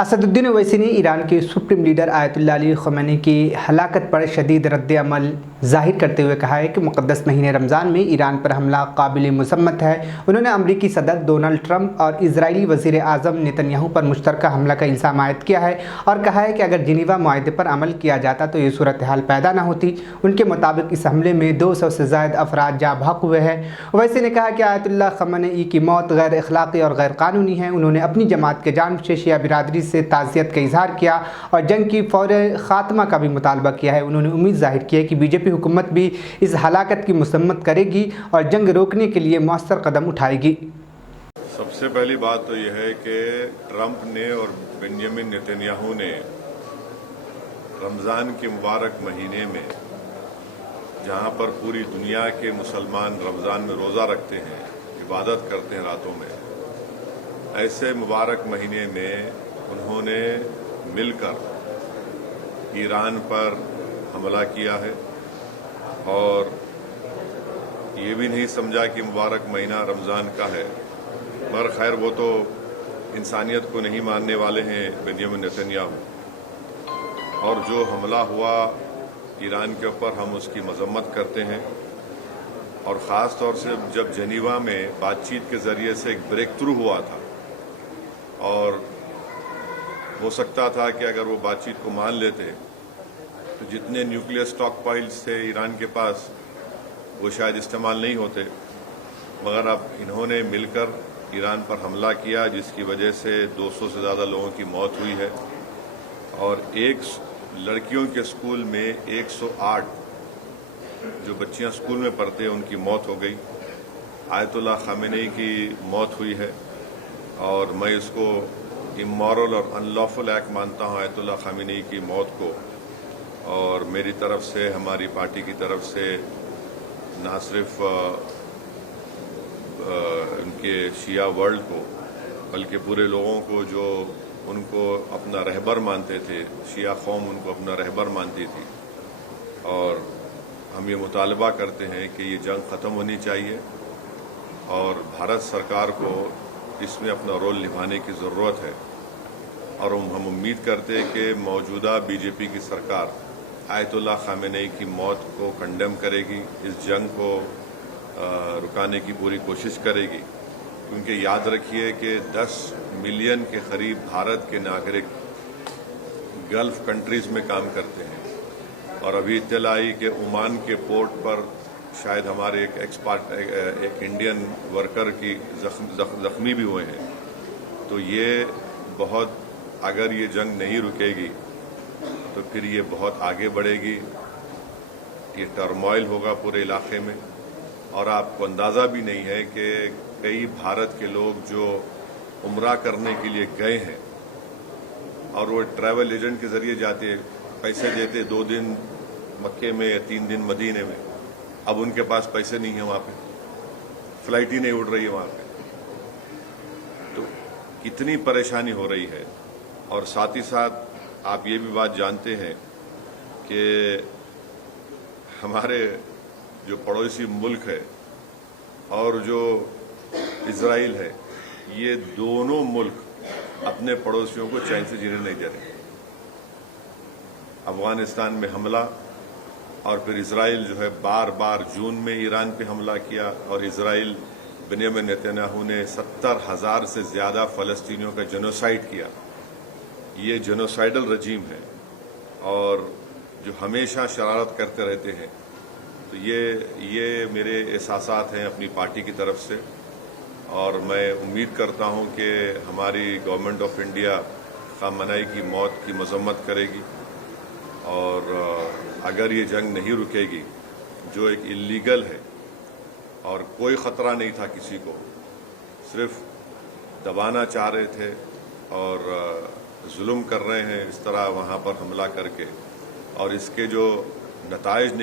اسدالدین اویسی نے ایران کے supreme leader آیت اللہ علی خامنئی کی ہلاکت پر شدید رد عمل ظاہر کرتے ہوئے کہا ہے کہ مقدس مہینے رمضان میں ایران پر حملہ قابل مذمت ہے۔ انہوں نے امریکی صدر ڈونلڈ ٹرمپ اور اسرائیلی وزیر اعظم نیتن یاہو پر مشترکہ حملہ کا الزام عائد کیا ہے اور کہا ہے کہ اگر جنیوا معاہدے پر عمل کیا جاتا تو یہ صورتحال پیدا نہ ہوتی۔ ان کے مطابق اس حملے میں 200 سے زائد افراد جاں بحق ہوئے ہیں۔ اویسی نے کہا کہ آیت اللہ خامنئی کی موت غیر اخلاقی اور غیر قانونی ہے۔ انہوں نے اپنی جماعت کے جانب سے شیعہ برادری سے تعزیت کا اظہار کیا اور جنگ کی فوری خاتمہ کا بھی مطالبہ کیا ہے۔ انہوں نے امید ظاہر کی ہے کہ بی جے پی حکومت بھی اس ہلاکت کی مذمت کرے گی اور جنگ روکنے کے لیے مؤثر قدم اٹھائے گی۔ سب سے پہلی بات تو یہ ہے کہ ٹرمپ نے اور بنیامین نیتن یاہو نے رمضان کے مبارک مہینے میں، جہاں پر پوری دنیا کے مسلمان رمضان میں روزہ رکھتے ہیں، عبادت کرتے ہیں راتوں میں، ایسے مبارک مہینے میں انہوں نے مل کر ایران پر حملہ کیا ہے اور یہ بھی نہیں سمجھا کہ مبارک مہینہ رمضان کا ہے۔ مگر خیر وہ تو انسانیت کو نہیں ماننے والے ہیں بنیامین نیتن یاہو، اور جو حملہ ہوا ایران کے اوپر ہم اس کی مذمت کرتے ہیں، اور خاص طور سے جب جنیوا میں بات چیت کے ذریعے سے ایک بریک تھرو ہوا تھا اور ہو سکتا تھا کہ اگر وہ بات چیت کو مان لیتے تو جتنے نیوکلیئر سٹاک پائلز تھے ایران کے پاس وہ شاید استعمال نہیں ہوتے، مگر اب انہوں نے مل کر ایران پر حملہ کیا جس کی وجہ سے 200 سے زیادہ لوگوں کی موت ہوئی ہے، اور ایک لڑکیوں کے اسکول میں 108 جو بچیاں اسکول میں پڑھتے ہیں ان کی موت ہو گئی۔ آیت اللہ خامنئی کی موت ہوئی ہے اور میں اس کو امورل اور ان لافل ایکٹ مانتا ہوں آیت اللہ خامنئی کی موت کو، اور میری طرف سے، ہماری پارٹی کی طرف سے نہ صرف ان کے شیعہ ورلڈ کو بلکہ پورے لوگوں کو جو ان کو اپنا رہبر مانتے تھے، شیعہ قوم ان کو اپنا رہبر مانتی تھی، اور ہم یہ مطالبہ کرتے ہیں کہ یہ جنگ ختم ہونی چاہیے اور بھارت سرکار کو اس میں اپنا رول نبھانے کی ضرورت ہے، اور ہم امید کرتے ہیں کہ موجودہ بی جے پی کی سرکار آیت اللہ خامنئی کی موت کو کنڈیم کرے گی، اس جنگ کو رکانے کی پوری کوشش کرے گی، کیونکہ یاد رکھیے کہ 10 ملین کے قریب بھارت کے ناگرک گلف کنٹریز میں کام کرتے ہیں، اور ابھی اطلاع آئی کہ عمان کے پورٹ پر شاید ہمارے ایک انڈین ورکر کی زخمی بھی ہوئے ہیں۔ تو یہ بہت، اگر یہ جنگ نہیں رکے گی تو پھر یہ بہت آگے بڑھے گی، یہ ٹرموائل ہوگا پورے علاقے میں، اور آپ کو اندازہ بھی نہیں ہے کہ کئی بھارت کے لوگ جو عمرہ کرنے کے لیے گئے ہیں اور وہ ٹریول ایجنٹ کے ذریعے جاتے، پیسے دیتے 2 دن مکے میں یا 3 دن مدینے میں، اب ان کے پاس پیسے نہیں ہیں، وہاں پہ فلائٹ ہی نہیں اڑ رہی ہے وہاں پہ، تو کتنی پریشانی ہو رہی ہے۔ اور ساتھ ہی ساتھ آپ یہ بھی بات جانتے ہیں کہ ہمارے جو پڑوسی ملک ہے اور جو اسرائیل ہے، یہ دونوں ملک اپنے پڑوسیوں کو چین سے جینے نہیں دے رہے۔ افغانستان میں حملہ، اور پھر اسرائیل جو ہے بار بار جون میں ایران پہ حملہ کیا، اور اسرائیل بنیامین نیتن یاہو نے 70,000 سے زیادہ فلسطینیوں کا جنوسائیڈ کیا۔ یہ جنوسائیڈل رجیم ہے اور جو ہمیشہ شرارت کرتے رہتے ہیں، تو یہ میرے احساسات ہیں اپنی پارٹی کی طرف سے، اور میں امید کرتا ہوں کہ ہماری گورنمنٹ آف انڈیا خامنئی کی موت کی مذمت کرے گی، اور اگر یہ جنگ نہیں رکے گی جو ایک اللیگل ہے اور کوئی خطرہ نہیں تھا کسی کو، صرف دبانا چاہ رہے تھے اور ظلم کر رہے ہیں اس طرح وہاں پر حملہ کر کے، اور اس کے جو نتائج